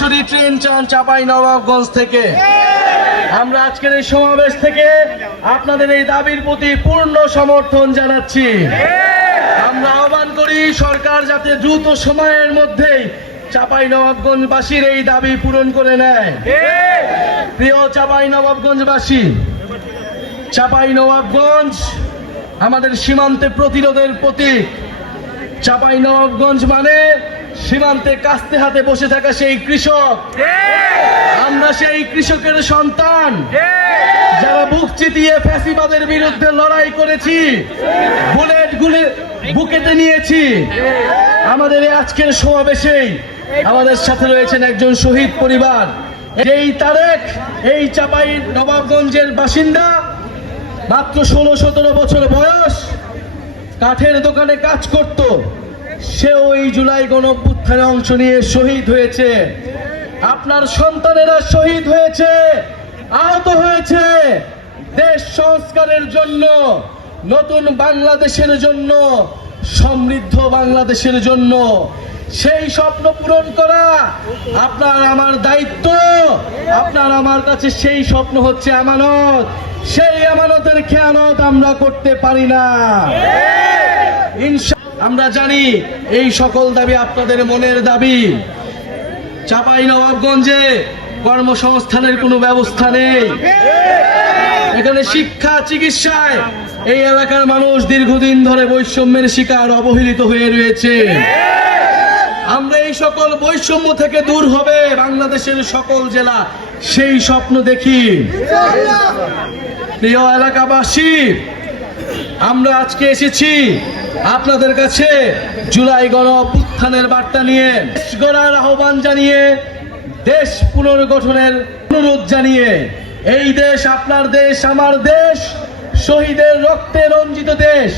Luxury train চান চাপাই নবাবগঞ্জ থেকে। আমরা আজকের এই সমাবেশ থেকে আপনাদের এই দাবির প্রতি পূর্ণ সমর্থন জানাচ্ছি। আমরা আহ্বান করি সরকার যাতে দ্রুত সময়ের মধ্যেই চাপাই নবাবগঞ্জবাসীর এই দাবি পূরণ করে নেয়। প্রিয় চাপাই নবাবগঞ্জবাসী, চাপাই নবাবগঞ্জ আমাদের সীমান্তে প্রতিরোধের প্রতীক। চাপাই নবাবগঞ্জ মানে সীমান্তে কাস্তে হাতে বসে থাকা সেই কৃষক। আমরা সেই কৃষকের সন্তান। যারা বুক চিতিয়ে ফ্যাসিবাদের বিরুদ্ধে লড়াই করেছি বুলেট গুলি বুকেতে নিয়েছি। আমাদের আজকের সমাবেশেই আমাদের সাথে রয়েছেন একজন শহীদ পরিবার। এই তারেক এই চাপাই নবাবগঞ্জের বাসিন্দা মাত্র ষোলো সতেরো বছর বয়স কাঠের দোকানে কাজ করত। সেও এই জুলাই গণঅভ্যুত্থানে অংশ নিয়ে শহীদ হয়েছে। আপনার সন্তানেরা শহীদ হয়েছে, আহত হয়েছে। দেশ সংস্কারের জন্য, নতুন বাংলাদেশের জন্য, সমৃদ্ধ বাংলাদেশের জন্য। সেই স্বপ্ন পূরণ করা আপনার আমার দায়িত্ব। আপনার আমার কাছে সেই স্বপ্ন হচ্ছে আমানত। সেই আমানতের খেয়ানত আমরা করতে পারি না। আমরা জানি এই সকল দাবি আপনাদের মনের দাবি। চাপাই নবাবগঞ্জে কর্মসংস্থানের কোনো ব্যবস্থা নেই। এখানে শিক্ষা, চিকিৎসায় এই এলাকার মানুষ দীর্ঘদিন ধরে বৈষম্যের শিকার অবহেলিত হয়ে রয়েছে। আমরা এই সকল বৈষম্য থেকে দূর হবে বাংলাদেশের সকল জেলা। সেই স্বপ্ন দেখি। প্রিয় এলাকাবাসী আমরা আজকে এসেছি আপনাদের কাছে জুলাই গণ অভ্যুত্থানের বার্তা নিয়ে দেশ গড়ার আহ্বান জানিয়ে, দেশ পুনর্গঠনের অনুরোধ জানিয়ে, এই দেশ আপনার দেশ, আমার দেশ, শহীদের রক্তে রঞ্জিত দেশ।